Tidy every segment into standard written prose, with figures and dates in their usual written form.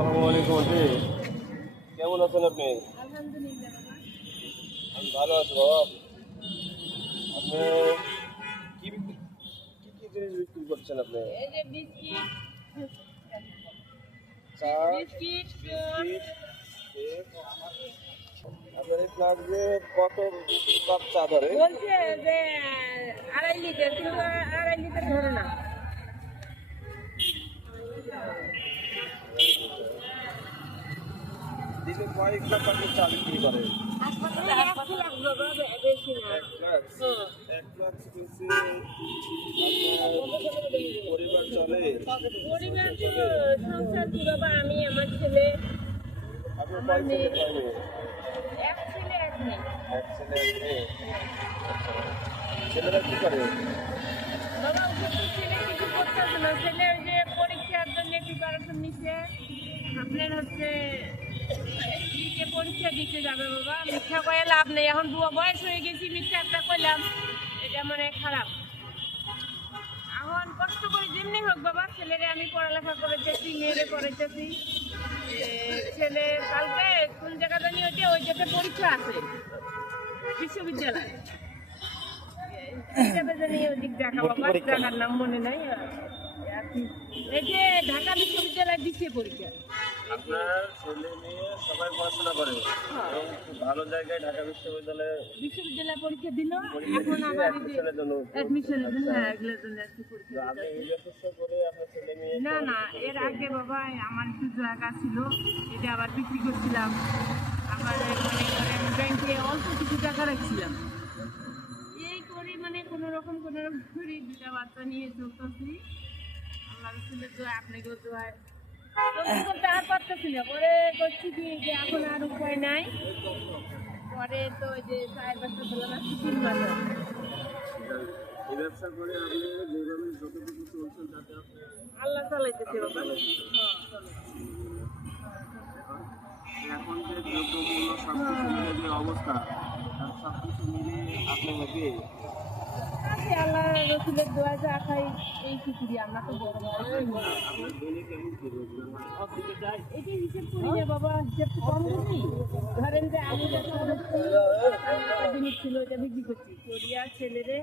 আসসালামু আলাইকুম আন্টি, কেমন আছেন আপনি? আলহামদুলিল্লাহ বাবা। আমি ভালো আছি বাবা। আপনি কি কি জিনিস বিক্রি করছেন আপনি? এই যে বিস্কিট, চা, বিস্কিট, বিস্কিট, কেক। আপনার এই ফ্লাক্সে কত কাপ চা ধরে? বলছে যে 2.5 লিটার, কিন্তু 2.5 লিটার ধরে না। দিনে কয়েক লাখ আপনি চা বিক্রি করেন? হাসপাতালে 1 লাখ বাবা, বেশি না। 1 লাখ? 1 লাখ বেশি আপনার পরিবার চলে? পরিবার তো সংসার কি বাবা, আমি আমার ছেলে, আপনার আমার কয় ছেলে মেয়ে, কয় মেয়ে? এক ছেলে এক মেয়ে। এক ছেলে এক মেয়ে। ছেলেরা কি করে? বাবা ওকে তো ছেলে কিছু করতেছে না, ছেলে ওই যে পরীক্ষার জন্য প্রিপারেশন নিচ্ছে। আপনার হচ্ছে যে পরীক্ষা দিতে যাবে বাবা, মিথ্যা কয়ে লাভ নেই, এখন বুয়া বয়স হয়ে গেছি, মিথ্যা একটা কইলাম এটা মানে খারাপ। এখন কষ্ট করে যেমনি হোক বাবা, ছেলেরে আমি পড়ালেখা করেছি, মেয়েরে পড়াইতেছি। ছেলে কালকে কোন জায়গা জানি হচ্ছে, ওই জায়গায় পরীক্ষা আছে বিশ্ববিদ্যালয়ে। জায়গার নাম মনে নাই। এই যে ঢাকা বিশ্ববিদ্যালয় দিচ্ছে পরীক্ষা। আপনার ছেলে মেয়ে সবাই পড়াশোনা করে এবং খুব ভালো জায়গায় ঢাকা বিশ্ববিদ্যালয়ে পরীক্ষা দিল, পরীক্ষা এখন দিচ্ছে আবার অ্যাডমিশনের জন্য। অ্যাডমিশনের জন্য এগুলোর জন্য একটু তো পরীক্ষা আপনি দিতে এই ব্যবস্থা করে আপনার ছেলে মেয়ে না না, এর আগে বাবা আমার একটু জায়গা ছিল, এটা আবার বিক্রি করছিলাম। আবার মনে করেন ব্যাংকে অল্প কিছু টাকা রাখছিলাম, এই করি মানে কোনো রকম করি দুটা বাচ্চা নিয়ে চলতেছি। আল্লাহ রসুলের দোয়া, আপনাকেও দোয়ায় চলতে চলতে আর পারতেছি না, পরে করছি কি যে এখন আর উপায় নাই। পরে তো ওই যে 4 বছর বললাম, আজকে 3 বছর এই ব্যবসা করে আপনি যেভাবে যতটুকু চলছেন তাতে আপনি আল্লাহ চালাইতেছে বাবা। এখন যে দ্রব্যমূল্য সবকিছু মিলে যে অবস্থা, তার সবকিছু মিলিয়ে আপনি হ্যাপি? আছি আল্লাহ রসুলের দোয়া, যা খাই এই খুশি, আমরা তো বড় বড় আপনার দৈনিক কেমন কি রোজগার? এটি হিসেব করি না বাবা, হিসেব তো কম করছি। ধরেন যে আমি ব্যবসা করছি, একটা জিনিস ছিল ওটা বিক্রি করছি, করিয়া ছেলেরে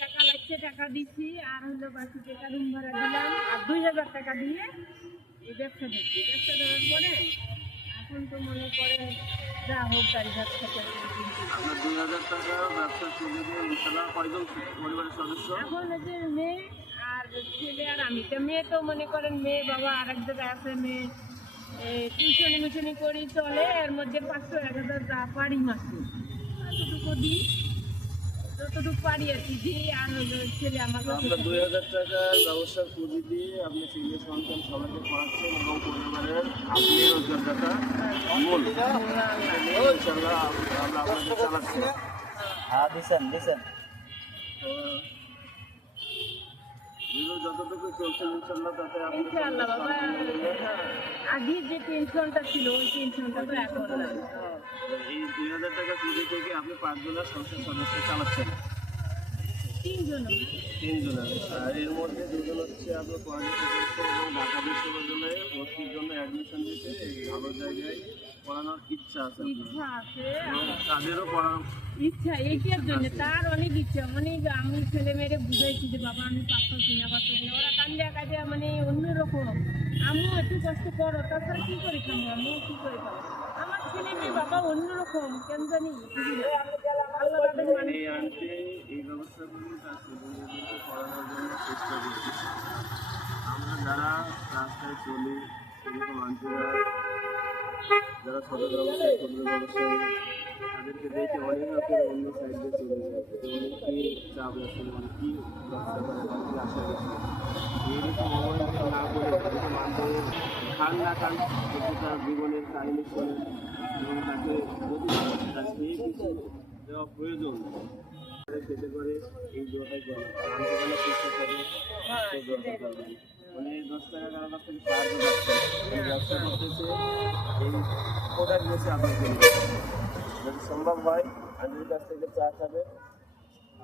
টাকা লাগছে, টাকা দিচ্ছি, আর হলো বাকি টাকা রুম ভাড়া দিলাম, আর 2000 টাকা দিয়ে এই ব্যবসা দিচ্ছি। ব্যবসা দেওয়ার পরে এখন তো মনে করেন যা হোক গাড়ি ঘাট থেকে আপনার 2000 টাকা ব্যবসা শুরু দিয়ে ইনশাল্লাহ কয়জন পরিবারের সদস্য? এখন এই যে মেয়ে আর ছেলে আর আমি, তো মেয়ে তো মনে করেন মেয়ে বাবা আর এক জায়গায় আছে, মেয়ে টিউশনি মিশনি করি চলে, এর মধ্যে 500-1000 যা পারি মাসে যতটুকু দিই, যতটুকু পারি আর কি দিই। আর হলো ছেলে আমার কাছে আপনার 2000 টাকা ব্যবসার পুঁজি দিয়ে আপনি ছেলে সন্তান সবাইকে পড়াচ্ছেন এবং পরিবারের আপনি রোজগারদাতা মূল। ইনশাল্লাহ আমরা আপনাকে চালাচ্ছি। হ্যাঁ দিছেন যতটুকু চলছেন ইনশাল্লাহ তাতে আপনি ইনশাআল্লাহ বাবা। আগে যে টেনশনটা ছিল ওই টেনশনটা তো এখন নাই। এই 2000 টাকা পুঁজি থেকে আপনি 5 জনের সংসার সদস্য চালাচ্ছেন? 3 জন। 3 জনের। আর এর মধ্যে 2 জন হচ্ছে আপনার পড়ালেখা করছে এবং ঢাকা বিশ্ববিদ্যালয়ে ভর্তির জন্য অ্যাডমিশন দিতে এই ভালো জায়গায় পড়ানোর ইচ্ছা আছে আপনার। ইচ্ছা আছে, এবং তাদেরও পড়ানো ইচ্ছা এইটার জন্য তার অনেক ইচ্ছা, অনেক। আমি ছেলে মেয়েরে বুঝাইছি যে বাবা আমি পাঁচটা কিনা ওরা কান্দিয়া কাঁদিয়া মানে অন্যরকম। আমিও একটু কষ্ট করো, তাছাড়া কি করে খাবো, আমিও কি করে খাবো। আমার ছেলে মেয়ে বাবা অন্যরকম, কেন জানি আল্লাহ তাদের মানে এই আনতে এই ব্যবস্থাগুলি তার ছেলেমেয়েদেরকে পড়ানোর জন্য চেষ্টা করতেছে। আমরা যারা রাস্তায় চলি এরকম আন্টিরা যারা ছোট ব্যবসায়ী ক্ষুদ্র ব্যবসায়ী তাদেরকে দেখে অনেক করে অন্য সাইডে চলে যায়, অনেকেই চাপ আছে, অনেকেই ব্যবসা করে, অনেকে আশা করছে এইরকম অবহেলা না করে এরকম আন্টি খান না খান কিন্তু তার জীবনের কাহিনী শোনে এবং তাকে যদি তার সেই কিছু দেওয়া প্রয়োজন খেতে করে এই দোয়াটাই করে আনতে গেলে চেষ্টা করে সেই দোয়াটা করবেন। মানে 10 টাকা কারো কাছ থেকে সাহায্য পাচ্ছে, এই ব্যবসা করতেছে, এই প্রোডাক্ট বেশি আপনাকে যদি সম্ভব হয় আন্টির কাছ থেকে চা খাবে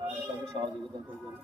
আর তাকে সহযোগিতা করবেন।